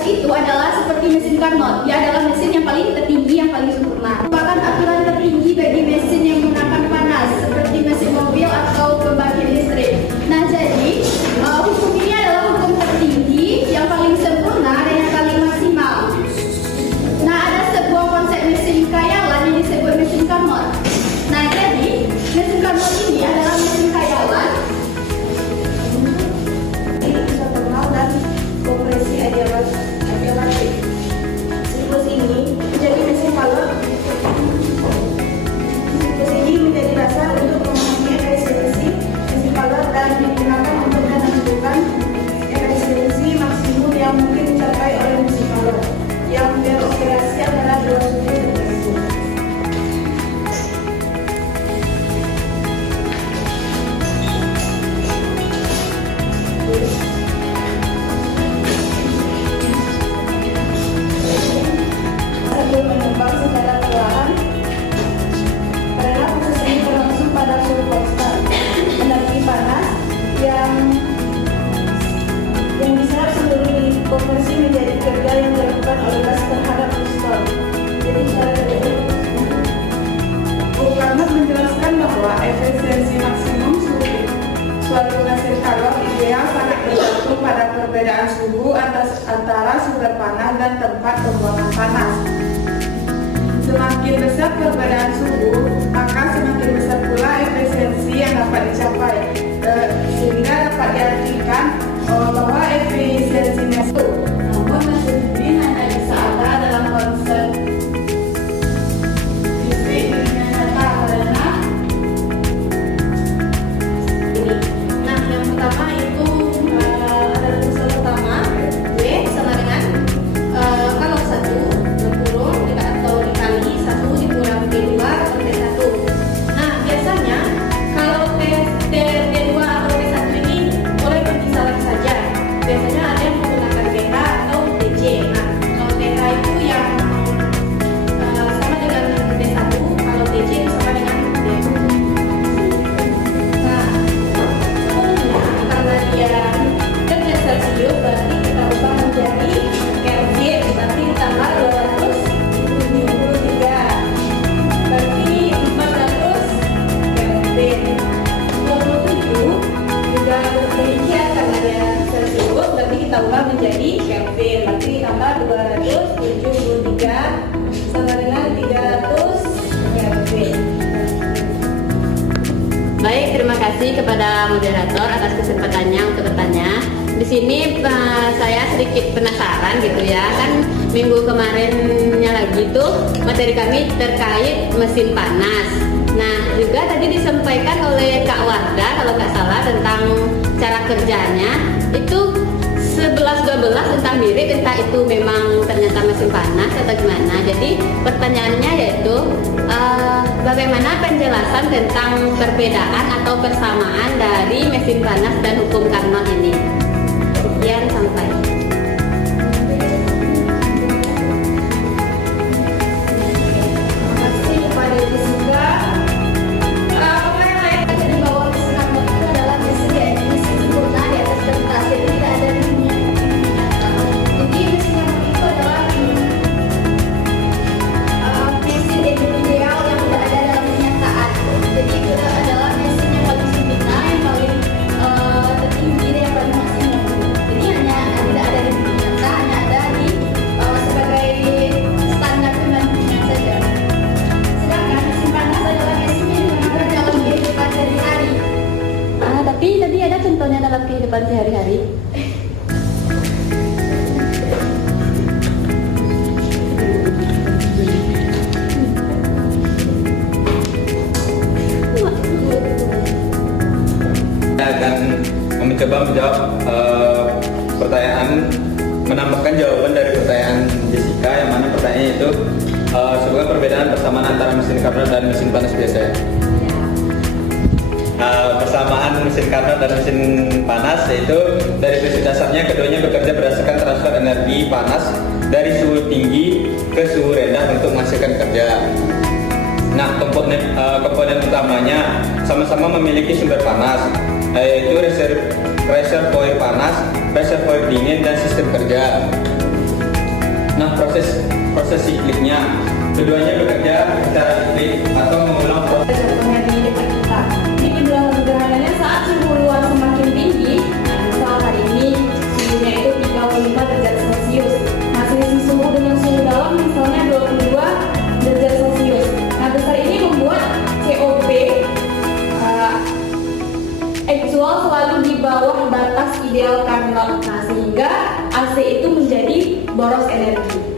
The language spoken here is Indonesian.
Carnot itu adalah seperti mesin Carnot. Dia adalah mesin yang paling tertinggi, yang paling sempurna. Merupakan aturan tertinggi bagi mesin yang menggunakan panas, seperti mesin mobil atau pembangkit listrik. Nah, jadi hukum ini adalah hukum tertinggi yang paling sempurna dan yang paling maksimal. Nah, ada sebuah konsep mesin khayalan yang disebut mesin Carnot. Nah, jadi mesin Carnot ini adalah mesin khayalan dan kompresi adiabatik. Siklus ini menjadi mesin Carnot. Siklus ini menjadi dasar untuk memahami efisiensi mesin Carnot dan digunakan untuk menentukan efisiensi maksimum yang mungkin dicapai oleh mesin Carnot yang beroperasi antara dua suhu tertentu. Sambil mengembang secara perlahan karena proses ini berlangsung pada suhu konstan energi panas yang diserap sebelum dikonversi menjadi kerja yang dilakukan oleh gas terhadap piston. Jadi secara ini Carnot menjelaskan bahwa efisiensi maksimum suatu mesin Carnot ideal sangat bergantung pada perbedaan suhu antara sumber panas dan tempat pembuangan panas. Semakin besar perbedaan suhu, maka semakin besar pula efisiensi yang dapat dicapai, sehingga dapat diartikan bahwa efisiensi mesin. Namun mesin ini hanya bisa ada dalam konsep fisik dunia nyata karena ini. Nah, yang pertama itu ada rumusnya pertama W sama dengan kalau 1 kurung atau dikali 1 dikurang T2 atau T1. Nah, biasanya kalau T2 atau T1 ini boleh berkisaran saja. Biasanya ada yang menggunakan theta atau TJ. Nah, kalau theta itu yang sama dengan T1, kalau TJ itu sama dengan T2. Nah, sebelumnya karena dia kerja Celsius, berarti kita ubah menjadi Kelvin, berarti ditambah 273, berarti 400 Kelvin. 27 juga demikian karena dia Celsius, berarti kita ubah menjadi Kelvin, berarti ditambah 273 sama dengan 300 Kelvin. Baik, terima kasih kepada moderator atas kesempatannya untuk bertanya. Di sini saya sedikit penasaran gitu ya, kan minggu kemarinnya lagi tuh materi kami terkait mesin panas. Nah, juga tadi disampaikan oleh Kak Warda kalau nggak salah tentang cara kerjanya itu 11-12 entah mirip entah itu memang ternyata mesin panas atau gimana. Jadi pertanyaannya yaitu bagaimana penjelasan tentang perbedaan atau persamaan dari mesin panas dan hukum Carnot ini. Sekian, sampai. Terima kasih kepada Jessica. Apa yang lain jadi bahwa mesin Carnot itu adalah mesin sempurna di atas kertas, jadi tidak ada di dunia nyata. Jadi mesin Carnot itu adalah mesin ideal yang tidak ada dalam kenyataan. Jadi itu adalah mesin yang paling sempurna, yang paling tertinggi dan yang paling maksimum. Jadi hanya tidak ada di dunia nyata, hanya ada di sebagai standar pembandingan saja. Sedangkan mesin panas adalah mesin yang digunakan dalam kehidupan sehari-hari. Tapi tadi ada contohnya dalam kehidupan sehari-hari. Saya akan mencoba menjawab pertanyaan, menambahkan jawaban dari pertanyaan Jessica, yang mana pertanyaannya itu sebagai perbedaan persamaan antara mesin Carnot dan mesin panas biasa. Persamaan mesin Carnot dan mesin panas yaitu dari prinsip dasarnya keduanya bekerja berdasarkan transfer energi panas dari suhu tinggi ke suhu rendah untuk menghasilkan kerja. Nah, komponen utamanya sama-sama memiliki sumber panas, yaitu reservoir panas, reservoir dingin, dan sistem kerja. Nah, proses sikliknya, keduanya bekerja secara siklik atau mengulang proses. Contohnya di dekat kita, di penjelasan sederhananya saat suhu luar semakin tinggi, misal hari ini suhunya itu 35 derajat Celcius. Nah, selisih suhu dengan suhu dalam misalnya 22 derajat Celcius. Nah, besar ini membuat COP actual selalu di bawah batas ideal Carnot. Nah, sehingga AC itu menjadi boros energi.